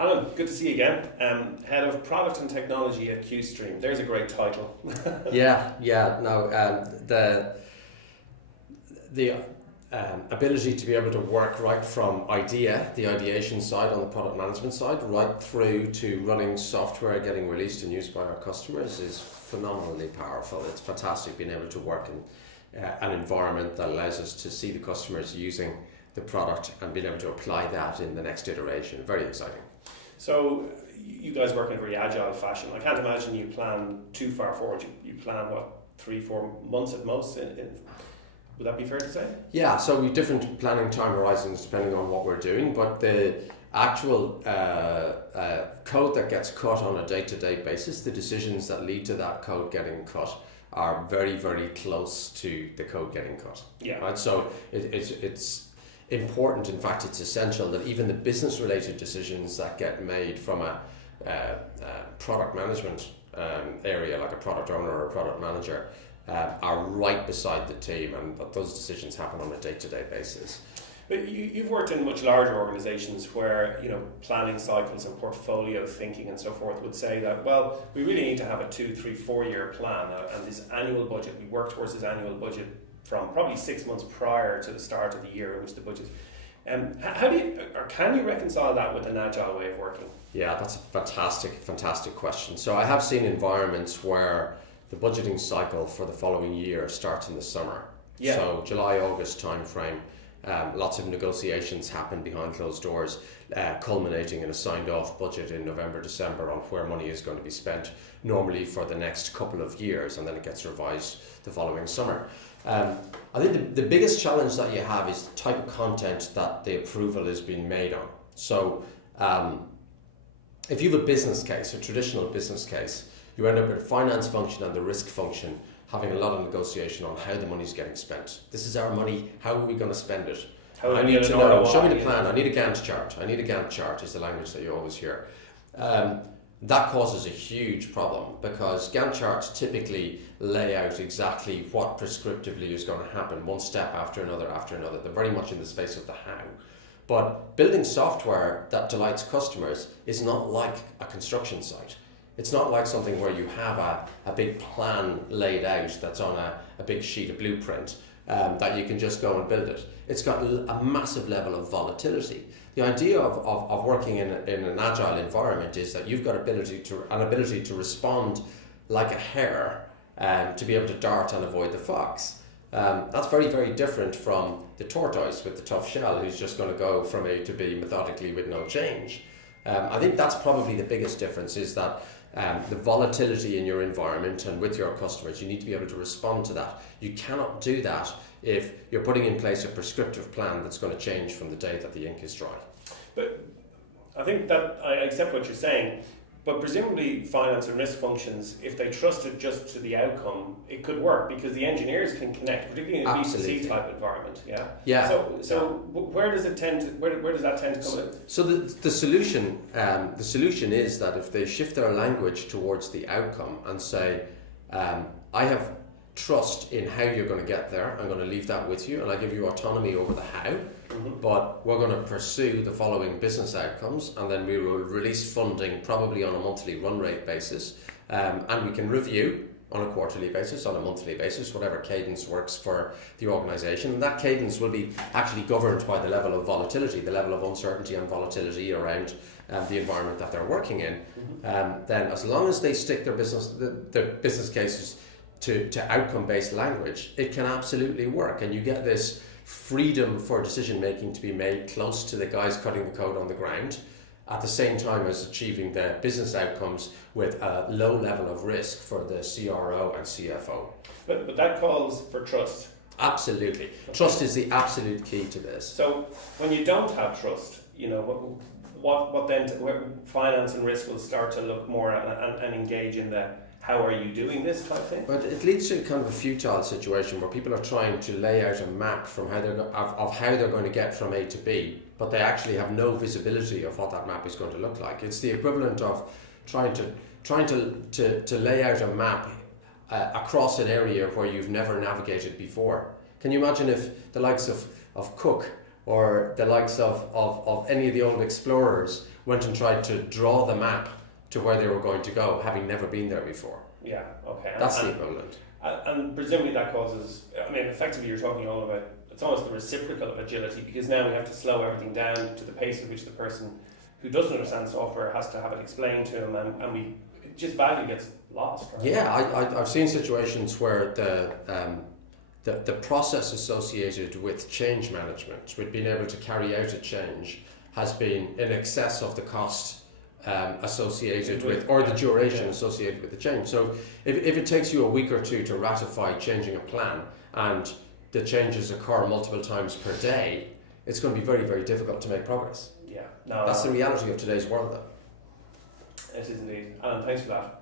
Alan, good to see you again. Head of Product and Technology at QStream. There's a great title. Yeah. No, the ability to be able to work right from idea, the ideation side on the product management side, right through to running software, getting released and used by our customers is phenomenally powerful. It's fantastic being able to work in an environment that allows us to see the customers using the product and being able to apply that in the next iteration. Very exciting. So you guys work in a very agile fashion. I can't imagine you plan too far forward. You plan, 3-4 months at most? Would that be fair to say? Yeah, so we have different planning time horizons depending on what we're doing, but the actual code that gets cut on a day-to-day basis, the decisions that lead to that code getting cut are very, very close to the code getting cut. Yeah. Right. So it's important, in fact it's essential that even the business related decisions that get made from a product management area, like a product owner or a product manager, are right beside the team, and that those decisions happen on a day-to-day basis. But you've worked in much larger organizations where planning cycles and portfolio thinking and so forth would say that, well, we really need to have a 2, 3, 4 year plan, and this annual budget, we work towards this annual budget from probably 6 months prior to the start of the year in which the budget. How do you, or can you reconcile that with an agile way of working? Yeah, that's a fantastic question. So I have seen environments where the budgeting cycle for the following year starts in the summer. Yeah. So July, August time frame, lots of negotiations happen behind closed doors, culminating in a signed off budget in November, December on where money is going to be spent, normally for the next couple of years, and then it gets revised the following summer. I think the biggest challenge that you have is the type of content that the approval is being made on. So if you have a business case, a traditional business case, you end up with a finance function and the risk function having a lot of negotiation on how the money is getting spent. This is our money, how are we going to spend it? I need to know, show me the plan, I need a Gantt chart. I need a Gantt chart is the language that you always hear. That causes a huge problem because Gantt charts typically lay out exactly what prescriptively is going to happen, one step after another. They're very much in the space of the how. But building software that delights customers is not like a construction site. It's not like something where you have a big plan laid out that's on a big sheet of blueprint that you can just go and build it. It's got a massive level of volatility. The idea of working in an agile environment is that you've got an ability to respond like a hare to be able to dart and avoid the fox. That's very, very different from the tortoise with the tough shell who's just going to go from A to B methodically with no change. I think that's probably the biggest difference, is that the volatility in your environment and with your customers, you need to be able to respond to that. You cannot do that if you're putting in place a prescriptive plan that's going to change from the day that the ink is dry. But I think that I accept what you're saying, but presumably finance and risk functions, if they trusted just to the outcome, it could work because the engineers can connect, particularly in a B2C type environment. Yeah. Yeah. So where does it tend to, where does that tend to come in? So the solution is that if they shift their language towards the outcome and say, I have trust in how you're going to get there, I'm going to leave that with you, and I give you autonomy over the how. But we're going to pursue the following business outcomes, and then we will release funding probably on a monthly run rate basis, and we can review on a quarterly basis, on a monthly basis, whatever cadence works for the organisation. And that cadence will be actually governed by the level of volatility, the level of uncertainty and volatility around the environment that they're working in. Then as long as they stick their business cases to outcome-based language, it can absolutely work, and you get this freedom for decision making to be made close to the guys cutting the code on the ground, at the same time as achieving the business outcomes with a low level of risk for the CRO and CFO. But that calls for trust. Absolutely. Okay. Trust is the absolute key to this. So when you don't have trust, what then, where finance and risk will start to look more and engage in the how are you doing this type thing? But it leads to kind of a futile situation where people are trying to lay out a map from how they're going to get from A to B, but they actually have no visibility of what that map is going to look like. It's the equivalent of trying to lay out a map across an area where you've never navigated before. Can you imagine if the likes of Cook or the likes of any of the old explorers went and tried to draw the map to where they were going to go, having never been there before. Yeah, okay. That's the equivalent. And presumably that causes, I mean, effectively you're talking all about, it's almost the reciprocal of agility, because now we have to slow everything down to the pace at which the person who doesn't understand software has to have it explained to them, and just value gets lost. Right? Yeah, I've seen situations where the process associated with change management, with being able to carry out a change, has been in excess of the cost associated with, or the duration associated with the change. So if it takes you a week or two to ratify changing a plan, and the changes occur multiple times per day, it's going to be very, very difficult to make progress. Yeah, That's the reality of today's world, though. It is indeed. Alan, thanks for that.